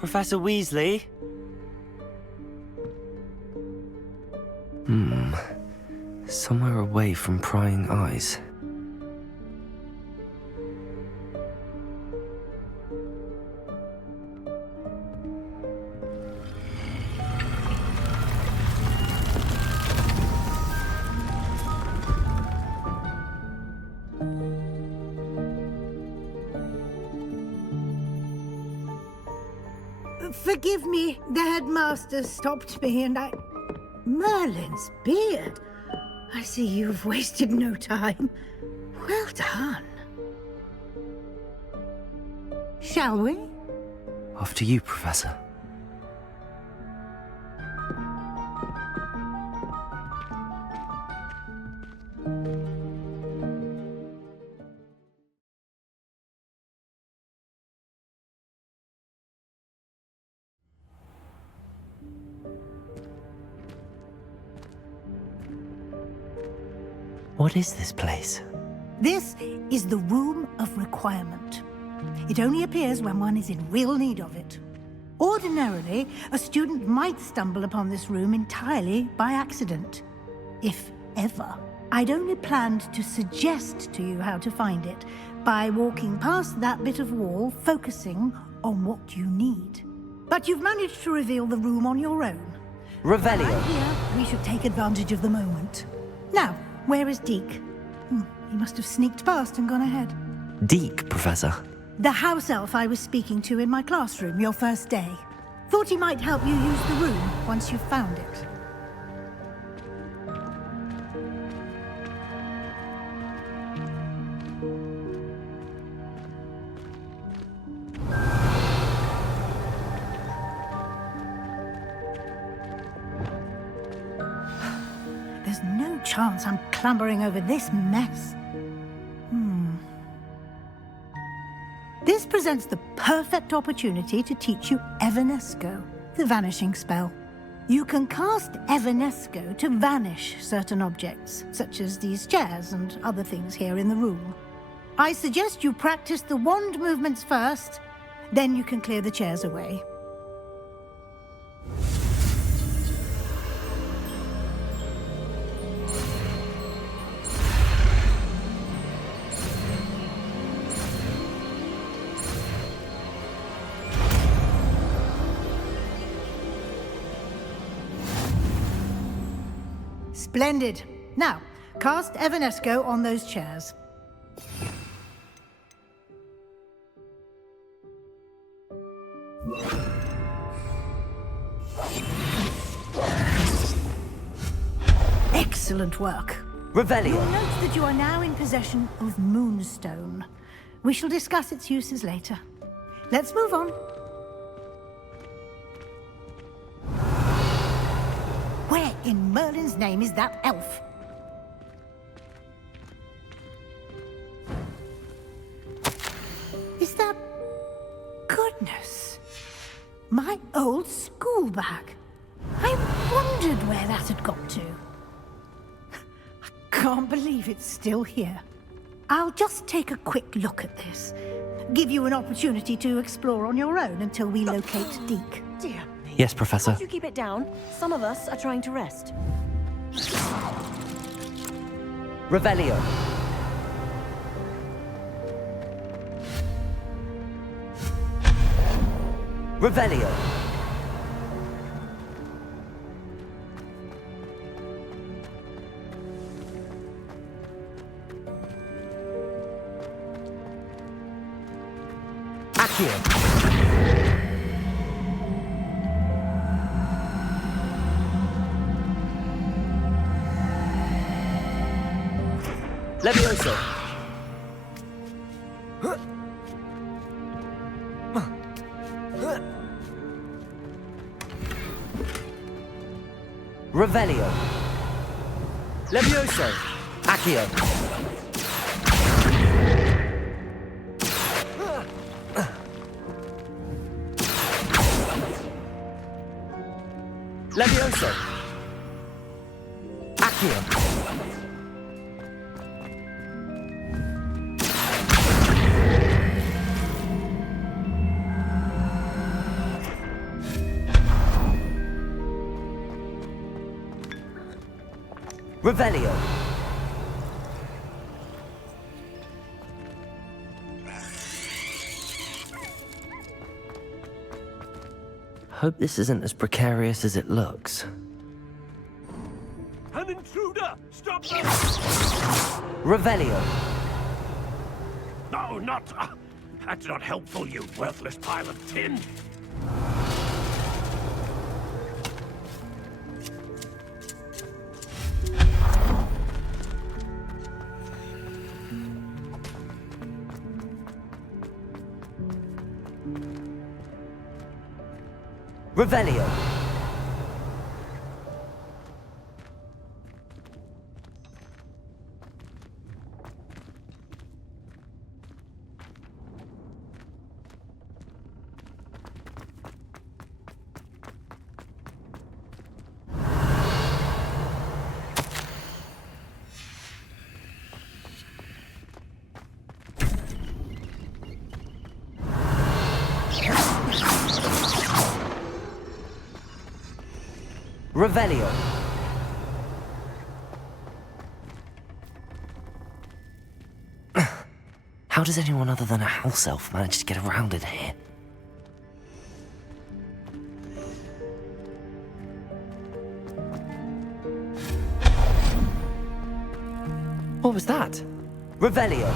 Professor Weasley? Somewhere away from prying eyes. Forgive me, the headmaster stopped me and Merlin's beard. I see you've wasted no time. Well done. Shall we? After you, Professor. What is this place? This is the Room of Requirement. It only appears when one is in real need of it. Ordinarily, a student might stumble upon this room entirely by accident. If ever. I'd only planned to suggest to you how to find it by walking past that bit of wall, focusing on what you need. But you've managed to reveal the room on your own. Revelio. Right here, we should take advantage of the moment. Now, where is Deke? He must have sneaked past and gone ahead. Deke, Professor. The house elf I was speaking to in my classroom your first day. Thought he might help you use the room once you've found it. There's no chance I'm clambering over this mess. This presents the perfect opportunity to teach you Evanesco, the vanishing spell. You can cast Evanesco to vanish certain objects, such as these chairs and other things here in the room. I suggest you practice the wand movements first, then you can clear the chairs away. Splendid. Now, cast Evanesco on those chairs. Excellent work. Revelio. You'll note that you are now in possession of Moonstone. We shall discuss its uses later. Let's move on. Where in Merlin's name is that elf? Is that... Goodness. My old school bag. I wondered where that had got to. I can't believe it's still here. I'll just take a quick look at this. Give you an opportunity to explore on your own until we locate Deke. Dear me. Yes, Professor. Can't you keep it down? Some of us are trying to rest. Revelio. Revelio. Accio. Levioso. Revelio. Levioso. Accio. Levioso. Accio. Revelio. Hope this isn't as precarious as it looks. An intruder! Stop them! Revelio. No, not... that's not helpful, you worthless pile of tin! Revelio. Revelio. How does anyone other than a house elf manage to get around in here? What was that? Revelio.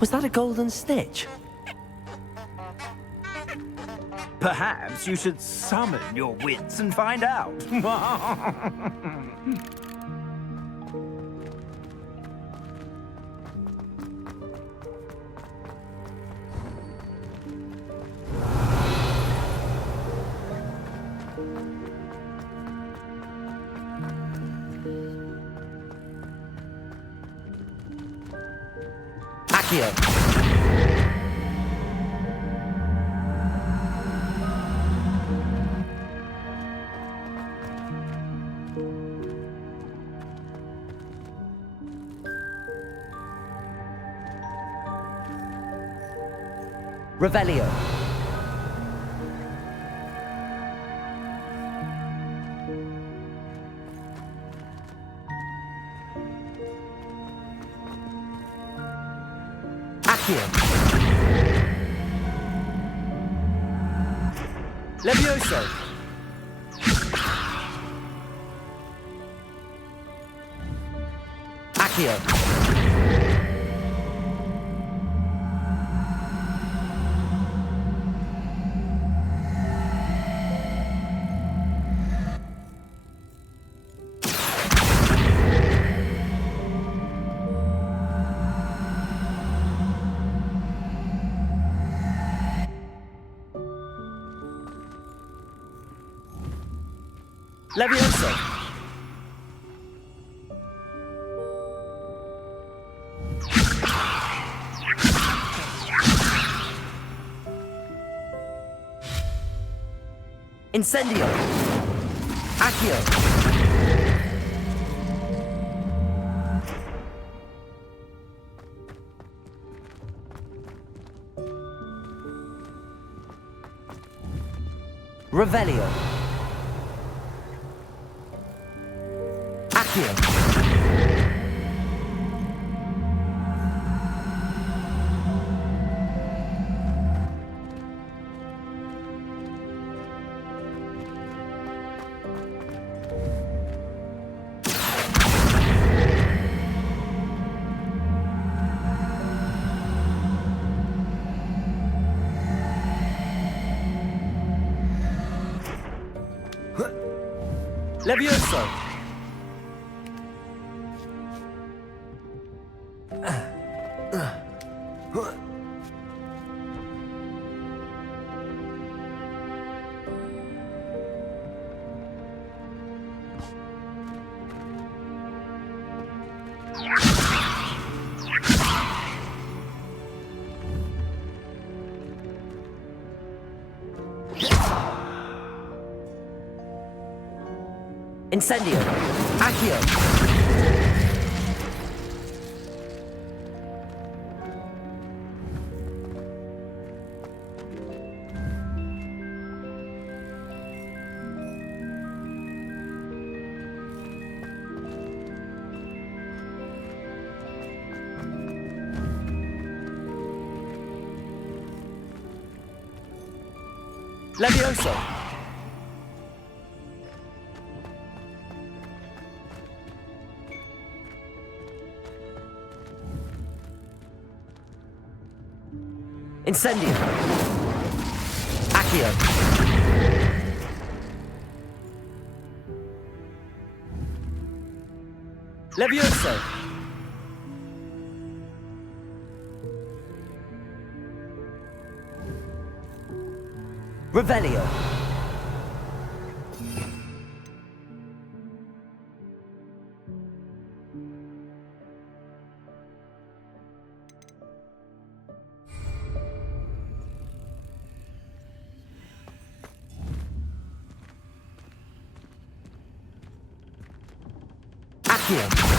Was that a golden snitch? Perhaps you should summon your wits and find out. Accio. Revelio. Accio. Levioso. Accio. Levioso. Incendio. Accio. Revelio. Accio. Levioso. Incendio. Accio. Levioso. Incendio. Accio. Levioso. Revelio. Accio.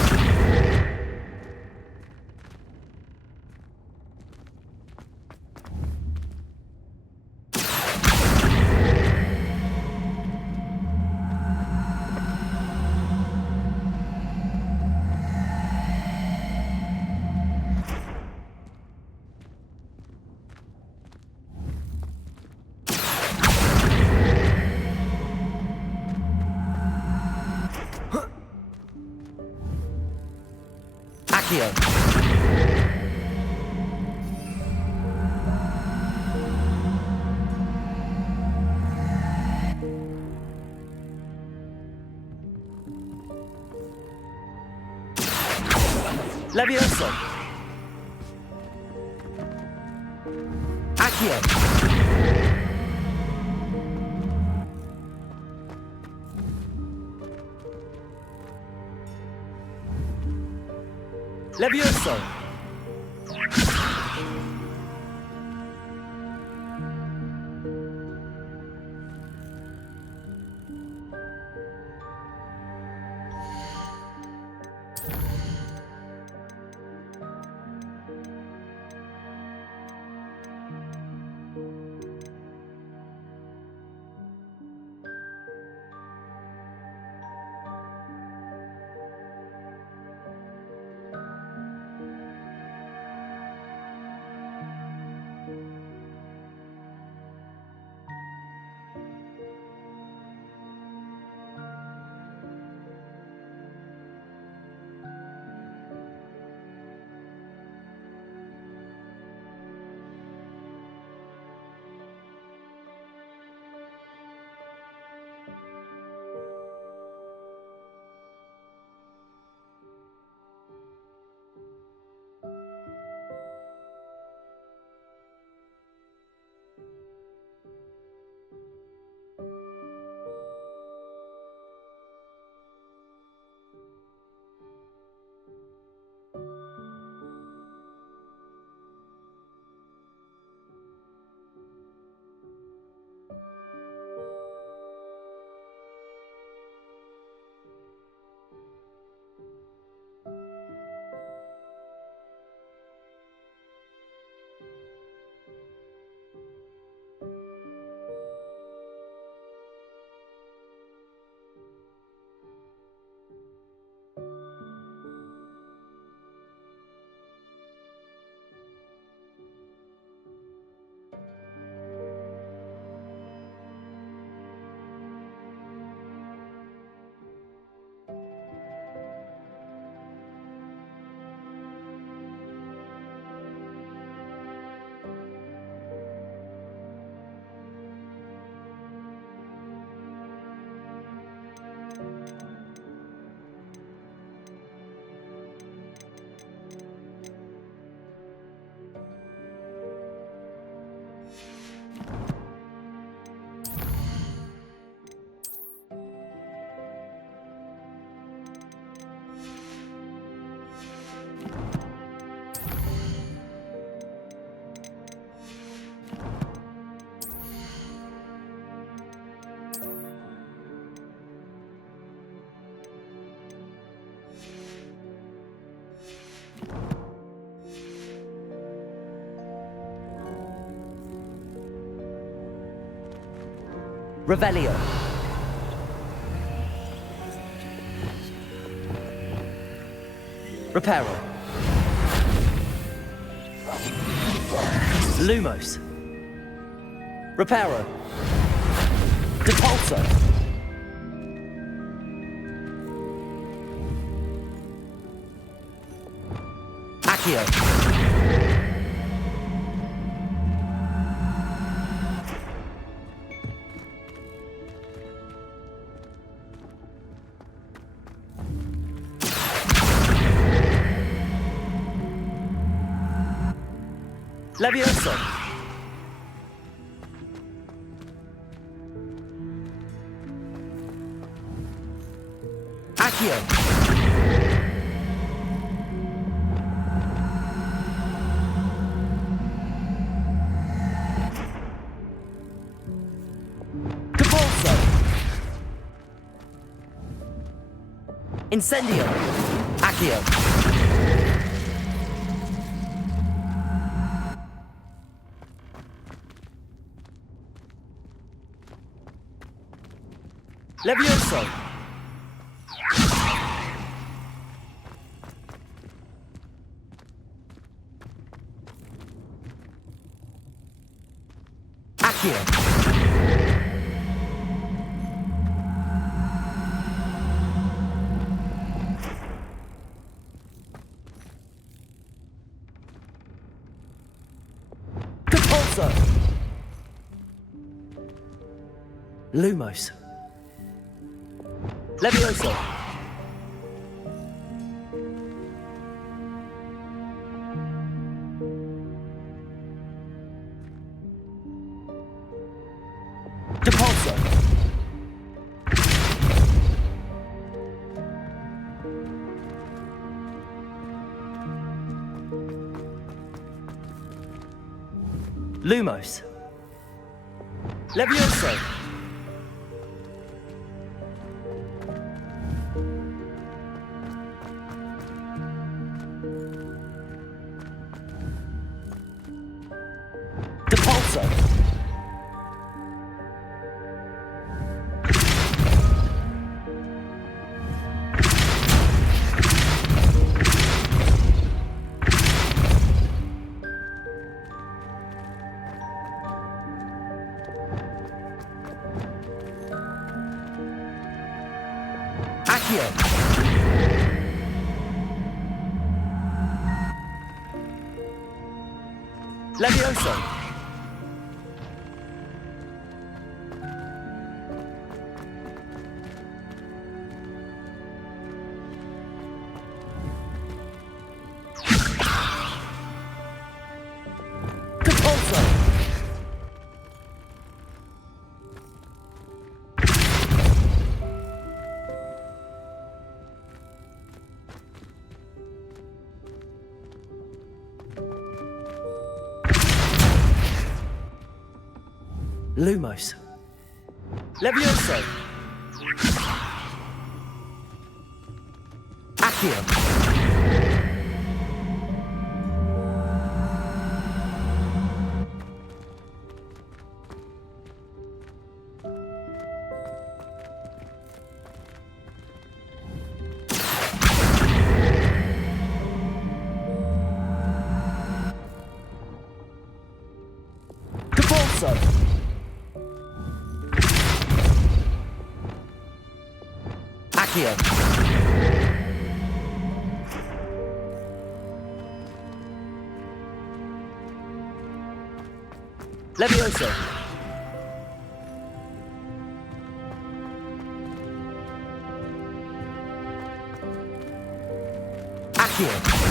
Accio. Levioso. Accio. Levioso. Revelio. Reparo. Lumos. Reparo. Depulso. Accio. Levioso. Accio. Depulso. Incendio. Accio. Levioso. Accio. Depulso. Lumos. Levioso. Depulso. Lumos. Levioso. Depulso. Accio. Levioso. Depulso. Lumos. Levioso. Accio. Depulso. Accio. Levioso. Accio.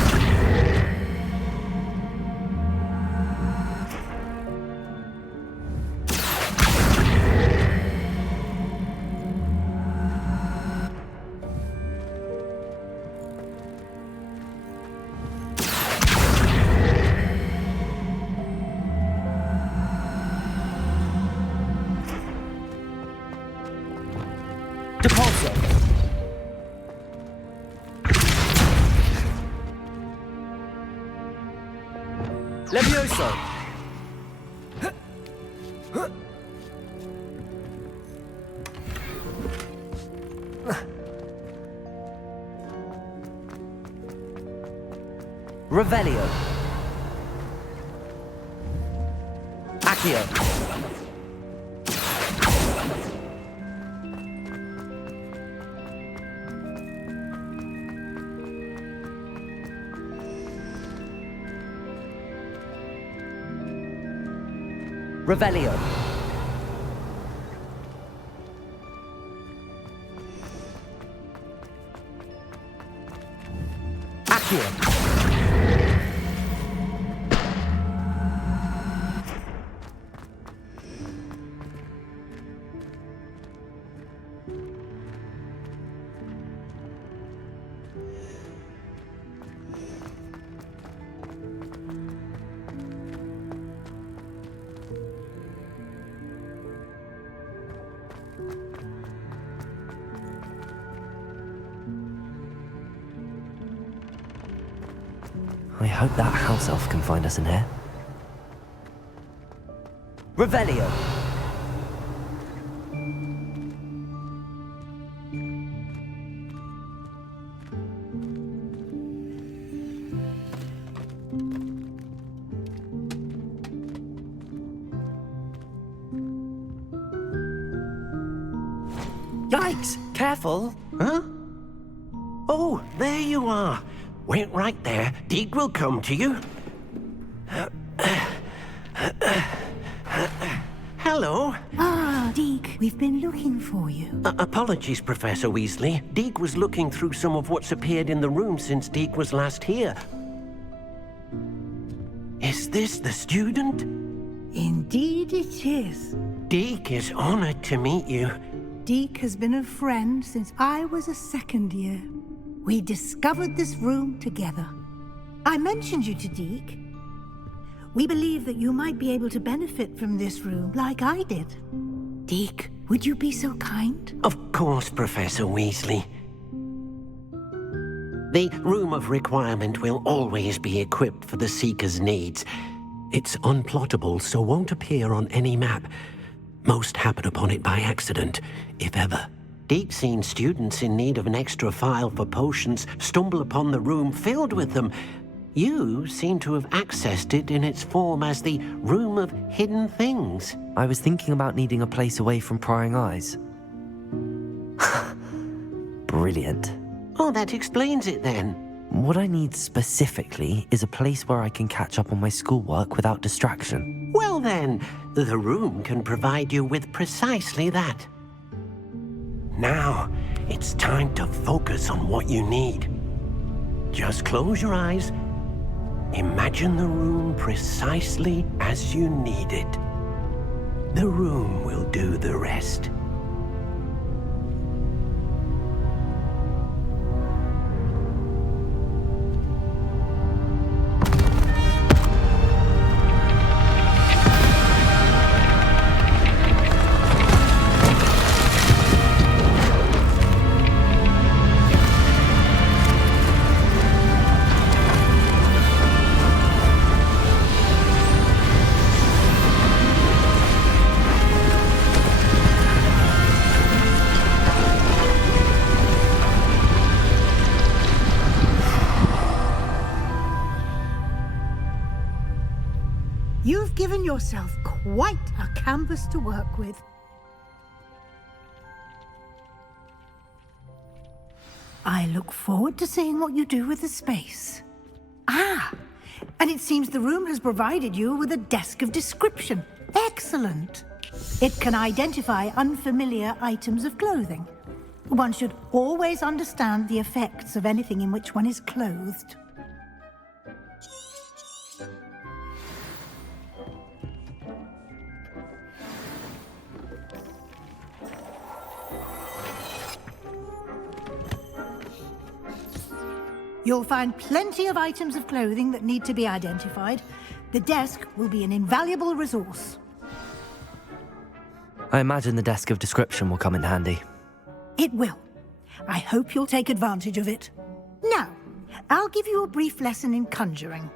Depulso. Levioso. Revelio. Accio. Revelio. Accio. I hope that house elf can find us in here. Revelio. Yikes! Careful! Huh? Oh, there you are. Wait right there. Deek will come to you. Hello. Ah, Deke, we've been looking for you. Apologies, Professor Weasley. Deek was looking through some of what's appeared in the room since Deek was last here. Is this the student? Indeed it is. Deek is honored to meet you. Deke has been a friend since I was a second year. We discovered this room together. I mentioned you to Deke. We believe that you might be able to benefit from this room like I did. Deke, would you be so kind? Of course, Professor Weasley. The Room of Requirement will always be equipped for the Seeker's needs. It's unplottable, so won't appear on any map. Most happen upon it by accident, if ever. Deke's seen students in need of an extra file for potions stumble upon the room filled with them. You seem to have accessed it in its form as the Room of Hidden Things. I was thinking about needing a place away from prying eyes. Brilliant. Oh, that explains it then. What I need specifically is a place where I can catch up on my schoolwork without distraction. Well then, the room can provide you with precisely that. Now, it's time to focus on what you need. Just close your eyes. Imagine the room precisely as you need it. The room will do the rest. You've given yourself quite a canvas to work with. I look forward to seeing what you do with the space. Ah, and it seems the room has provided you with a desk of description. Excellent. It can identify unfamiliar items of clothing. One should always understand the effects of anything in which one is clothed. You'll find plenty of items of clothing that need to be identified. The desk will be an invaluable resource. I imagine the desk of description will come in handy. It will. I hope you'll take advantage of it. Now, I'll give you a brief lesson in conjuring.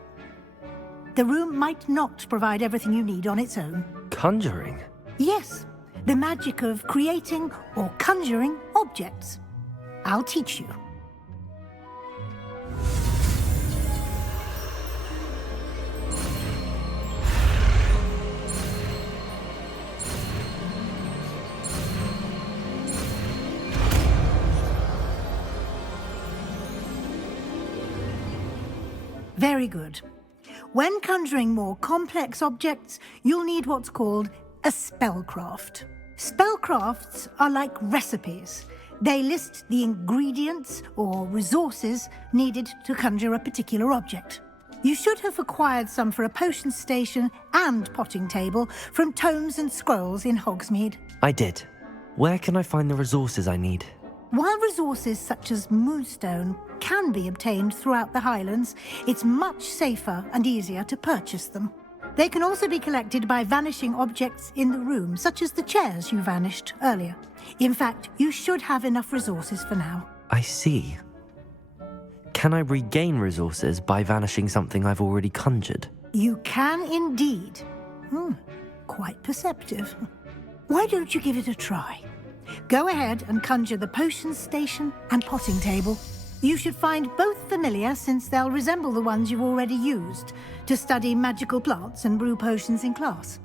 The room might not provide everything you need on its own. Conjuring? Yes, the magic of creating or conjuring objects. I'll teach you. Very good. When conjuring more complex objects, you'll need what's called a spellcraft. Spellcrafts are like recipes. They list the ingredients or resources needed to conjure a particular object. You should have acquired some for a potion station and potting table from tomes and scrolls in Hogsmeade. I did. Where can I find the resources I need? While resources such as moonstone can be obtained throughout the Highlands, it's much safer and easier to purchase them. They can also be collected by vanishing objects in the room, such as the chairs you vanished earlier. In fact, you should have enough resources for now. I see. Can I regain resources by vanishing something I've already conjured? You can indeed. Quite perceptive. Why don't you give it a try? Go ahead and conjure the potion station and potting table. You should find both familiar, since they'll resemble the ones you've already used to study magical plants and brew potions in class.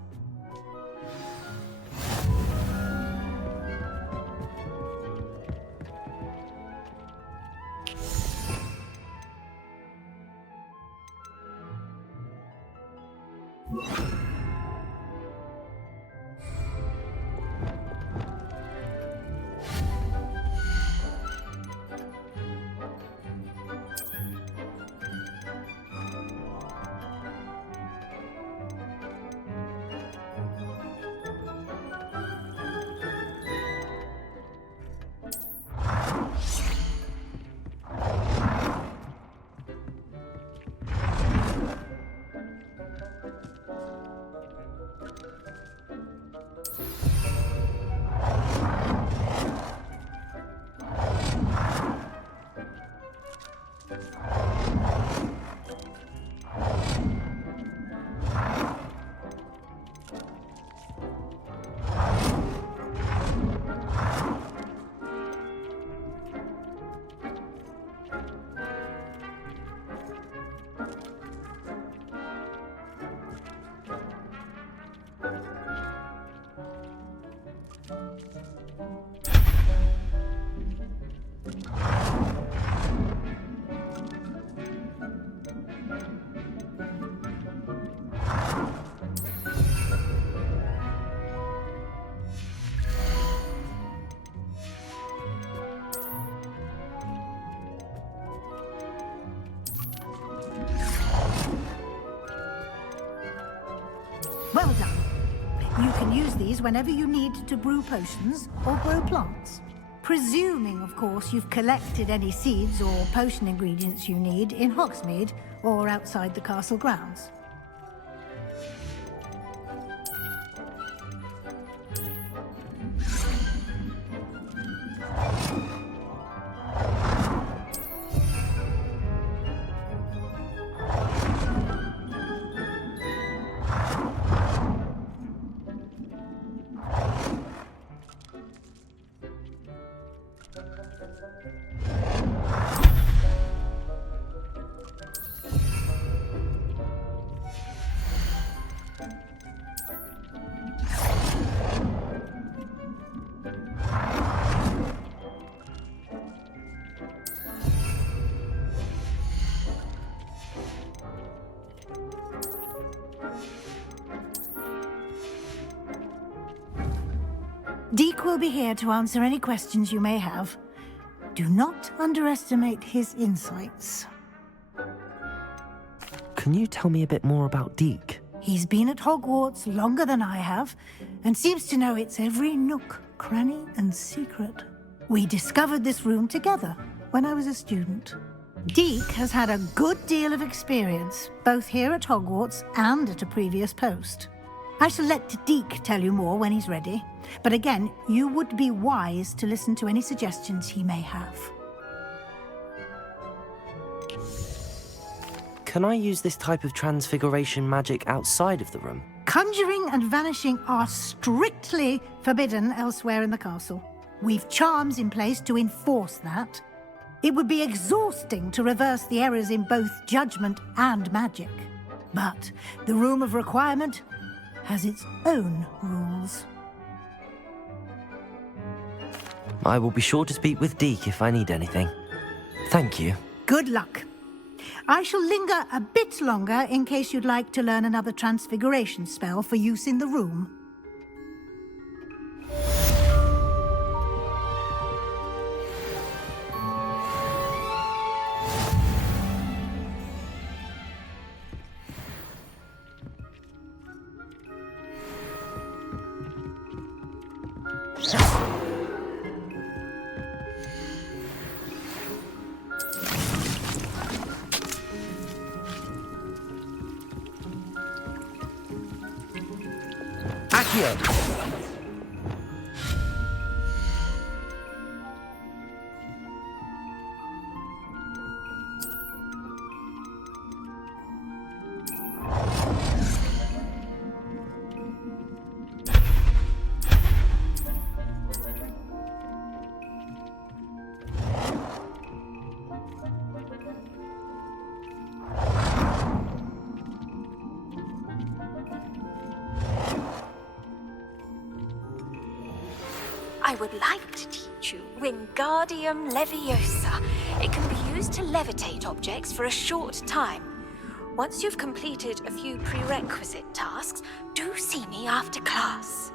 Well done. You can use these whenever you need to brew potions or grow plants. Presuming, of course, you've collected any seeds or potion ingredients you need in Hogsmeade or outside the castle grounds. Deke will be here to answer any questions you may have. Do not underestimate his insights. Can you tell me a bit more about Deke? He's been at Hogwarts longer than I have, and seems to know its every nook, cranny, and secret. We discovered this room together when I was a student. Deke has had a good deal of experience, both here at Hogwarts and at a previous post. I shall let Deke tell you more when he's ready, but again, you would be wise to listen to any suggestions he may have. Can I use this type of transfiguration magic outside of the room? Conjuring and vanishing are strictly forbidden elsewhere in the castle. We've charms in place to enforce that. It would be exhausting to reverse the errors in both judgment and magic. But the Room of Requirement has its own rules. I will be sure to speak with Deke if I need anything. Thank you. Good luck. I shall linger a bit longer in case you'd like to learn another transfiguration spell for use in the room. Accio. I would like to teach you Wingardium Leviosa. It can be used to levitate objects for a short time. Once you've completed a few prerequisite tasks, do see me after class.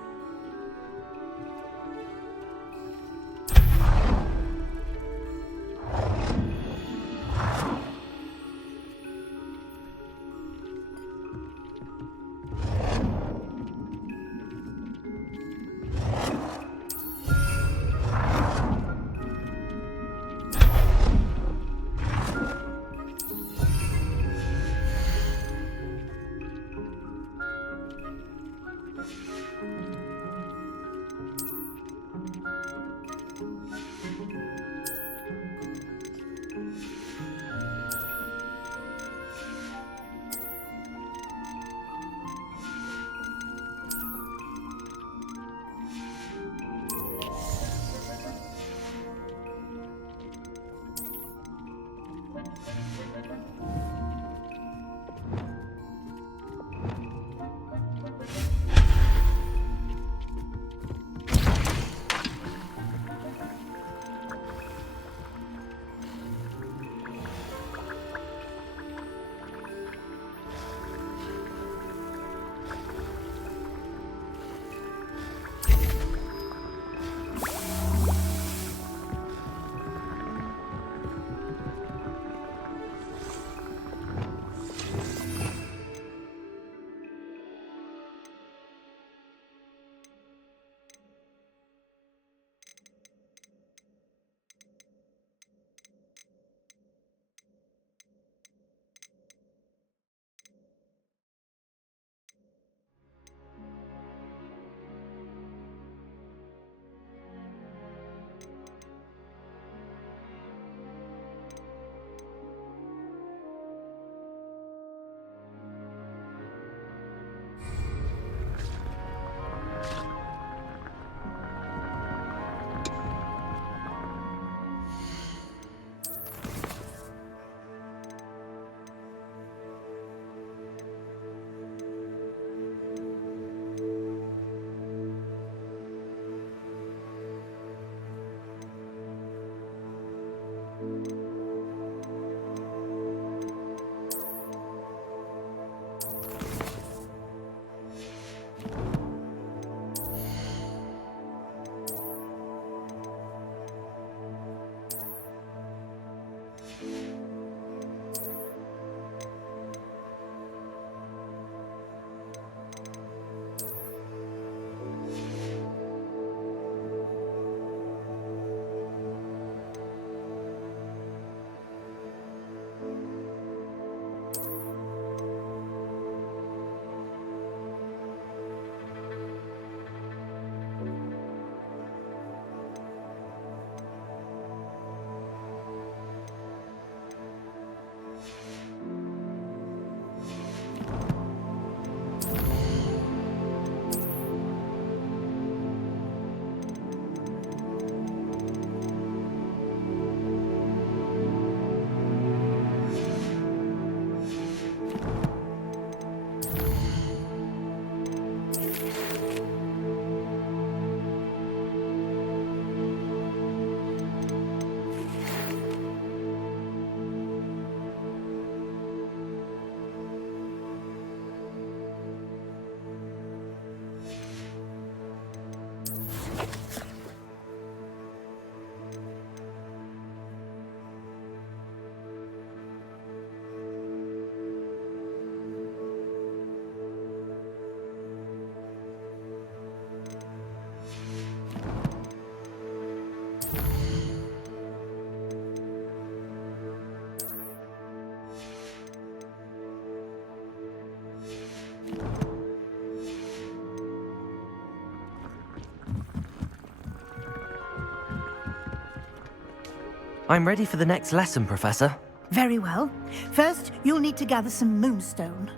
I'm ready for the next lesson, Professor. Very well. First, you'll need to gather some moonstone.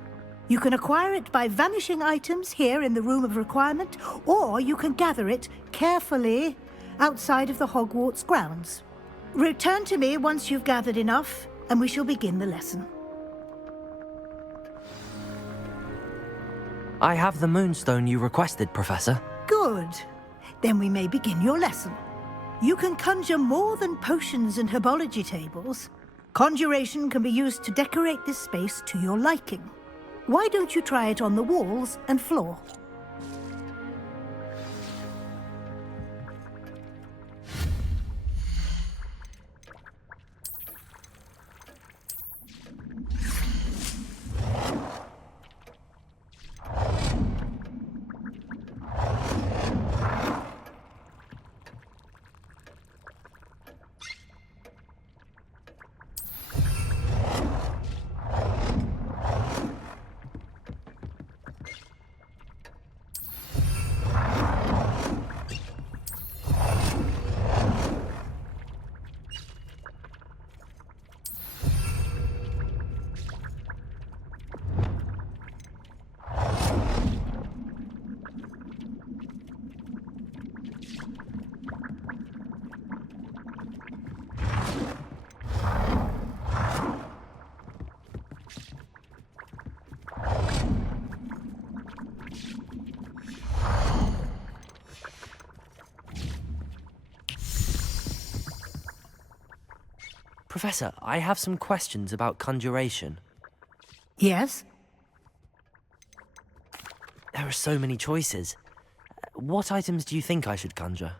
You can acquire it by vanishing items here in the Room of Requirement, or you can gather it carefully outside of the Hogwarts grounds. Return to me once you've gathered enough, and we shall begin the lesson. I have the moonstone you requested, Professor. Good. Then we may begin your lesson. You can conjure more than potions and herbology tables. Conjuration can be used to decorate this space to your liking. Why don't you try it on the walls and floor? Professor, I have some questions about conjuration. Yes? There are so many choices. What items do you think I should conjure?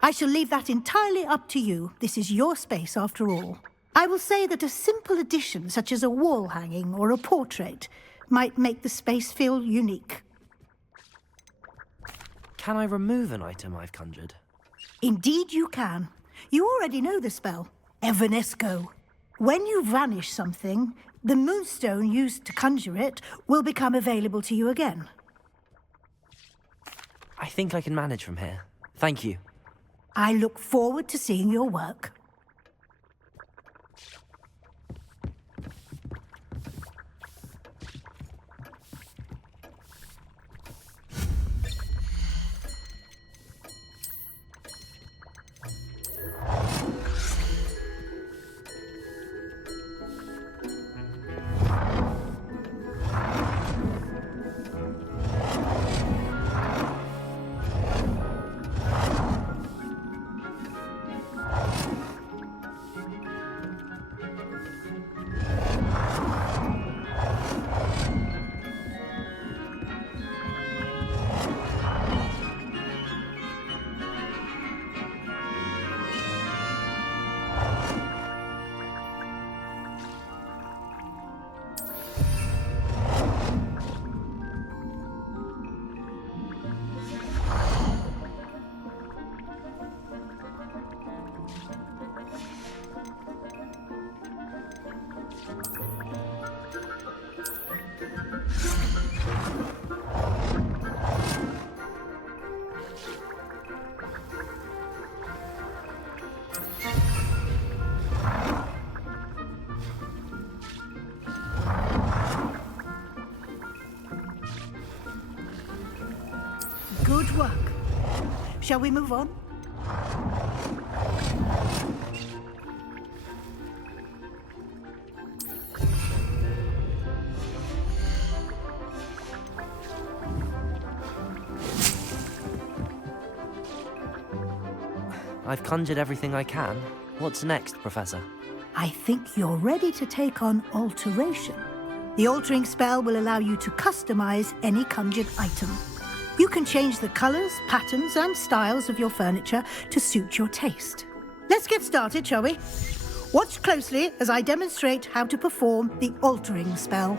I shall leave that entirely up to you. This is your space, after all. I will say that a simple addition, such as a wall hanging or a portrait, might make the space feel unique. Can I remove an item I've conjured? Indeed you can. You already know the spell, Evanesco. When you vanish something, the moonstone used to conjure it will become available to you again. I think I can manage from here. Thank you. I look forward to seeing your work. Good work. Shall we move on? I've conjured everything I can. What's next, Professor? I think you're ready to take on alteration. The altering spell will allow you to customize any conjured item. You can change the colors, patterns, and styles of your furniture to suit your taste. Let's get started, shall we? Watch closely as I demonstrate how to perform the altering spell.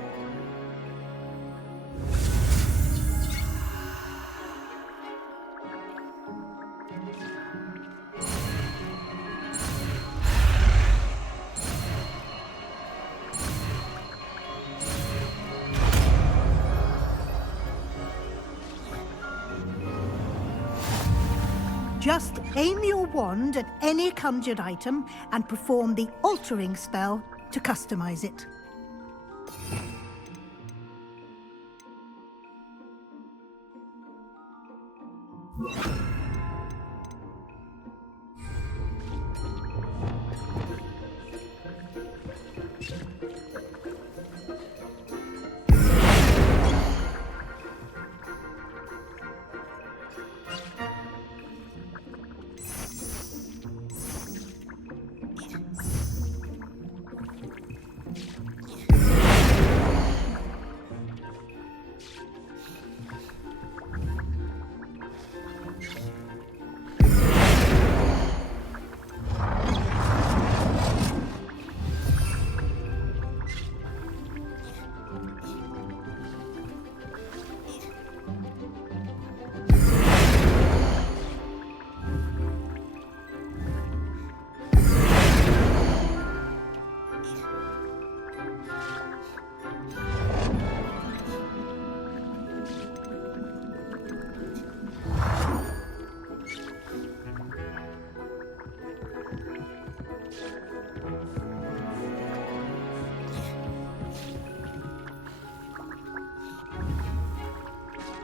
Just aim your wand at any conjured item and perform the altering spell to customize it.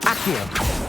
Accio.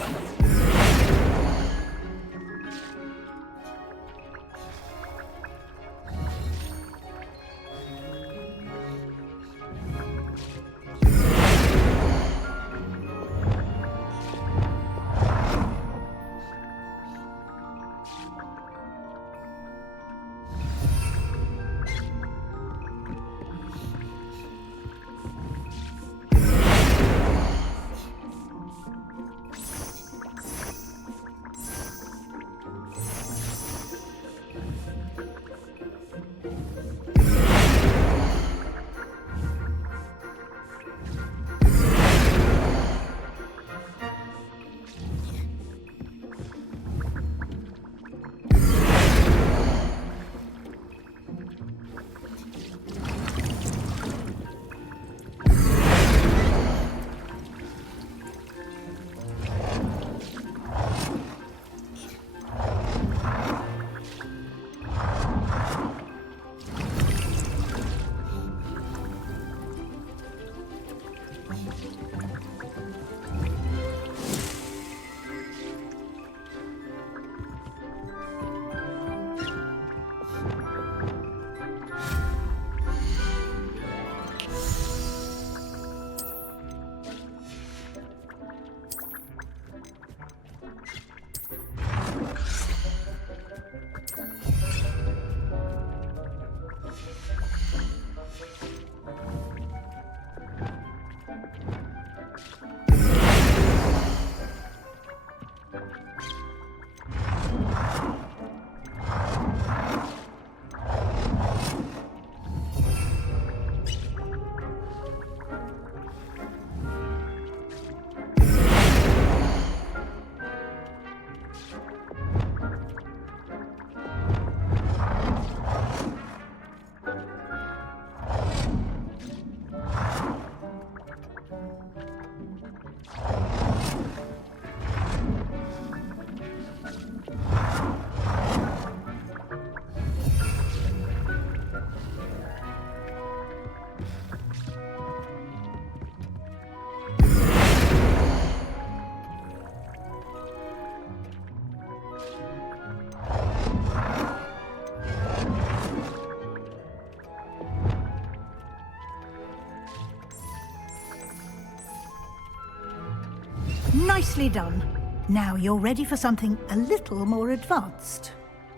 Nicely done. Now you're ready for something a little more advanced.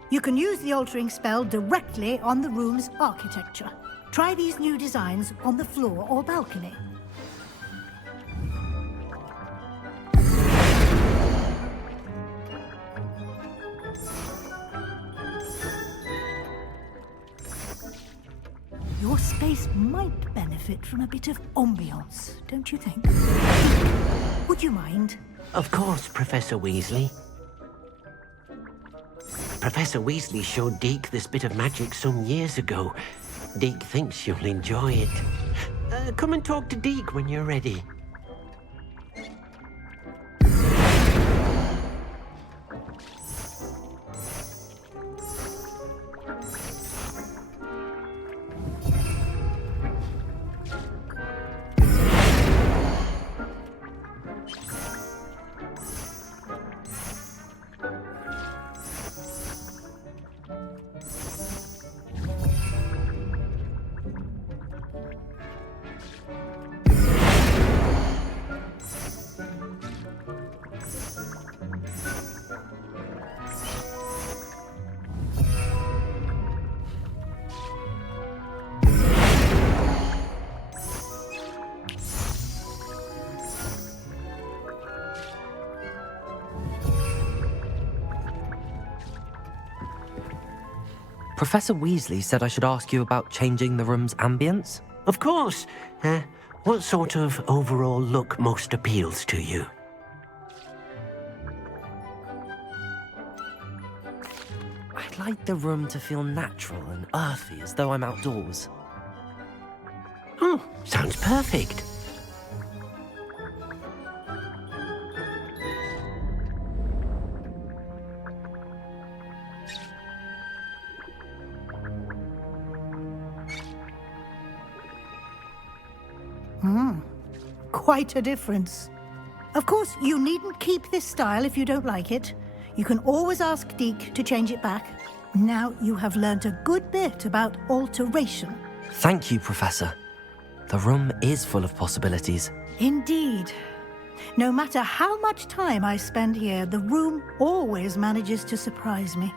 You can use the altering spell directly on the room's architecture. Try these new designs on the floor or balcony. Your space might benefit from a bit of ambiance, don't you think? Would you mind? Of course, Professor Weasley. Professor Weasley showed Deke this bit of magic some years ago. Deke thinks you'll enjoy it. Come and talk to Deke when you're ready. Professor Weasley said I should ask you about changing the room's ambience. Of course. What sort of overall look most appeals to you? I'd like the room to feel natural and earthy, as though I'm outdoors. Oh, sounds perfect. Quite a difference. Of course, you needn't keep this style if you don't like it. You can always ask Deke to change it back. Now you have learnt a good bit about alteration. Thank you, Professor. The room is full of possibilities. Indeed. No matter how much time I spend here, the room always manages to surprise me.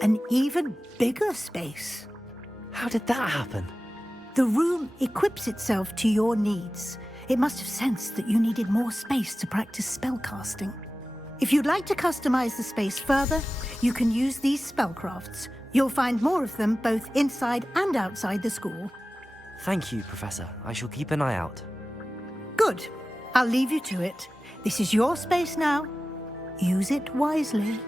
An even bigger space. How did that happen? The room equips itself to your needs. It must have sensed that you needed more space to practice spellcasting. If you'd like to customize the space further, you can use these spellcrafts. You'll find more of them both inside and outside the school. Thank you, Professor. I shall keep an eye out. Good. I'll leave you to it. This is your space now. Use it wisely.